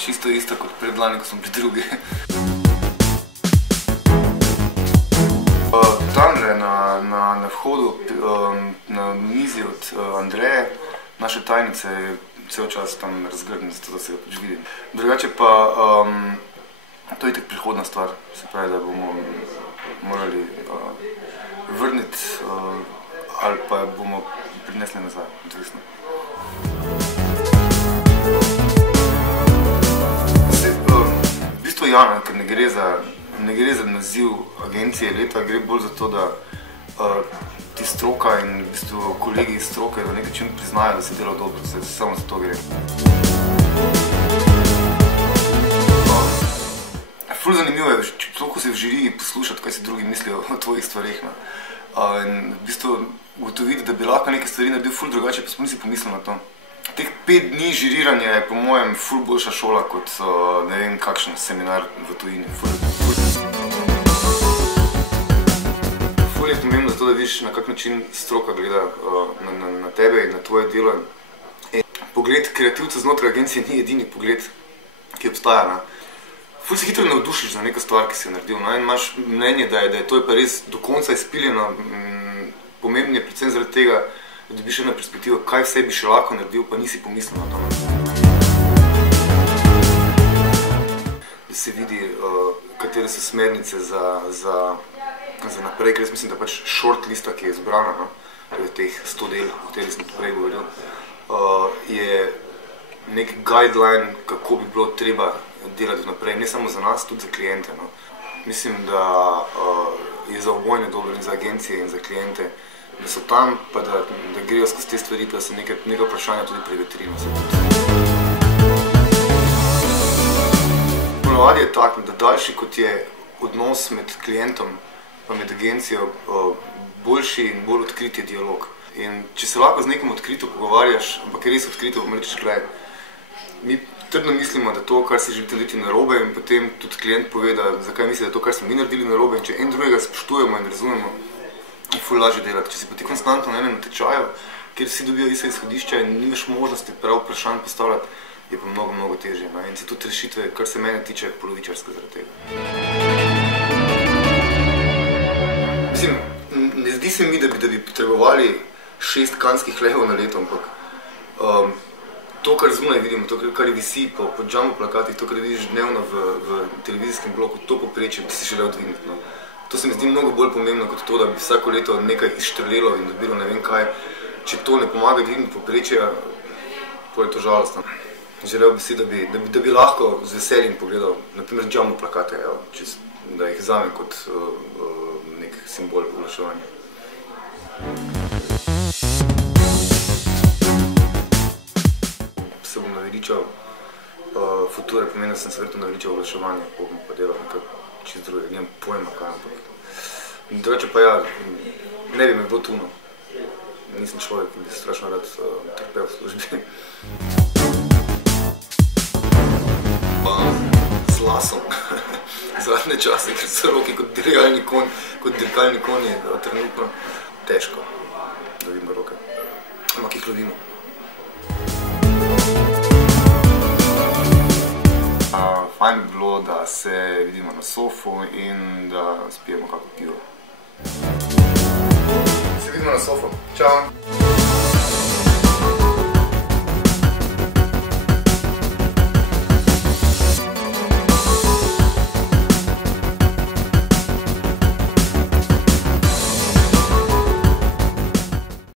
čisto isto kot predlani, ko smo bili drugi. Tamle na vhodu, na mizi od Andreje, naše tajnice, je cel čas tam razgrnjen, zato da se ga pač vidi. Drugače pa, to je itak prihodna stvar, se pravi, da bomo morali vrniti ali pa bomo prinesli nazaj, odvisno. V bistvu ja, ker ne gre za naziv agencije leta, gre bolj za to, da ti stroka in v bistvu kolegi iz stroke na nek način priznajo, da se dela dobro, samo za to gre. Ful zanimivo je, toliko se v žiriji poslušati, kaj si drugi mislijo o tvojih stvareh. In v bistvu ugotoviti, da bi lahko neke stvari naredil ful drugače, pa smo nisi pomislil na to. Teh 5 dni žiriranja je po mojem ful boljša šola kot ne vem kakšen seminar v tujini. Ful je pomembno zato, da vidiš, na kak način stroka gleda na tebe in na tvoje delo. Pogled kreativca znotraj agencije ni edini pogled, ki obstaja. Ful se hitro navdušiš za neko stvar, ki si jo naredil, in imaš mnenje, da je to pa res do konca izpiljeno. Pomembno je predvsem zaradi tega, da dobiš eno perspektivo, kaj vse bi še lahko naredil, pa nisi pomislil na to. Da se vidi, katere so smernice za naprej, ker jaz mislim, da pač short lista, ki je izbrana, to je teh 100 del, o katerih sem prej govoril, je nek guideline, kako bi bilo treba delati naprej, ne samo za nas, tudi za klijente. Mislim, da je za obojne dobro in za agencije in za klijente, da so tam, pa da grejo skozi te stvari, pa da se nekaj vprašanja tudi prevetrino. Ponavadi je tako, da daljši kot je odnos med klientom pa med agencijo, boljši in bolj odkrit je dialog. In če se lahko z nekom odkrito pogovarjaš, ampak res odkrito, bomo rečeš, gledaj, mi trdno mislimo, da to, kar si želite narediti narobe, in potem tudi klient pove, da zakaj misli, da to, kar smo mi naredili narobe, in če en drugega spoštujemo in razumemo, je ful lažje delati. Če si pa ti konstantno na enem natečaju, kjer vsi dobijo ista izhodišča in nimaš možnosti prav vprašanj postavljati, je pa mnogo, mnogo težje. In se tudi rešitve, kar se mene tiče, polovičarske zaradi tega. Mislim, ne zdi se mi, da bi potrebovali 6 kanskih levov na leto, ampak to, kar zunaj vidimo, to, kar visi po jumbo plakatih, to, kar vidiš dnevno v televizijskem bloku, to poprečje bi si želel dvigniti. To se mi zdi mnogo bolj pomembno kot to, da bi vsako leto nekaj izštrlelo in dobilo ne vem kaj. Če to ne pomaga dvigniti poprečja, to je to žalostno. Želel bi si, da bi lahko z veseljem pogledal, naprimer jumbo plakate, da jih vzamem kot nek simbol oglaševanja. Se bom naveličal future, pomeni, da sem se verjetno naveličal oglaševanje, pa bom pa delal nekaj čisto drugega, nimam pojma kaj, ampak. Drugače pa ja, ne bi me bilo tuno. Nisem človek, ki bi strašno rad trpel v službi. Z lasom. Zadnje čase, ker so roki kot dirkalni konji, trenutno težko, da vidimo roke. Ampak jih lovimo. Fajn bi bilo, da se vidimo na sofu in da spijemo kako pivo. Se vidimo na sofu. Čau!